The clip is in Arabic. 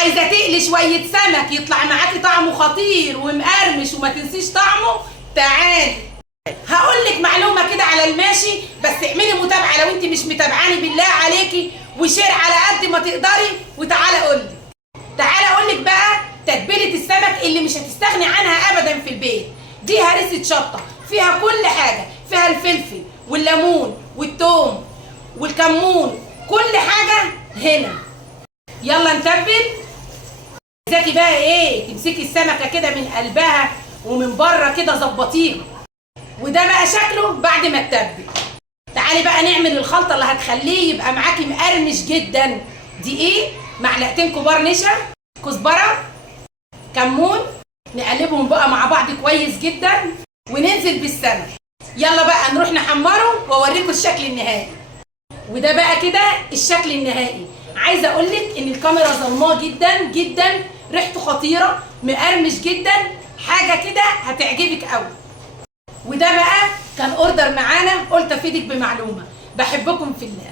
عايزه تقلي شويه سمك يطلع معاكي طعمه خطير ومقرمش وما تنسيش طعمه؟ تعالي هقول لك معلومه كده على الماشي، بس اعملي متابعه لو انت مش متابعاني بالله عليكي، وشير على قد ما تقدري. وتعالى اقول لك، تعالى اقول لك بقى تتبيله السمك اللي مش هتستغني عنها ابدا في البيت. دي هريسه شطه فيها كل حاجه، فيها الفلفل والليمون والثوم والكمون، كل حاجه هنا. يلا نتبل. عايزاكي بقى ايه، تمسكي السمكه كده من قلبها ومن بره كده ظبطيها. وده بقى شكله بعد ما تتبل. تعالي بقى نعمل الخلطه اللي هتخليه يبقى معاكي مقرمش جدا. دقيق، معلقتين كبار نشا، كزبره، كمون، نقلبهم بقى مع بعض كويس جدا وننزل بالسمك. يلا بقى نروح نحمره واوريكم الشكل النهائي. وده بقى كده الشكل النهائي. عايزه اقول لك ان الكاميرا ظلماه جدا جدا، ريحته خطيره، مقرمش جدا، حاجه كده هتعجبك قوي. وده بقى كان اوردر معانا، قلت افيدك بمعلومه. بحبكم في الله.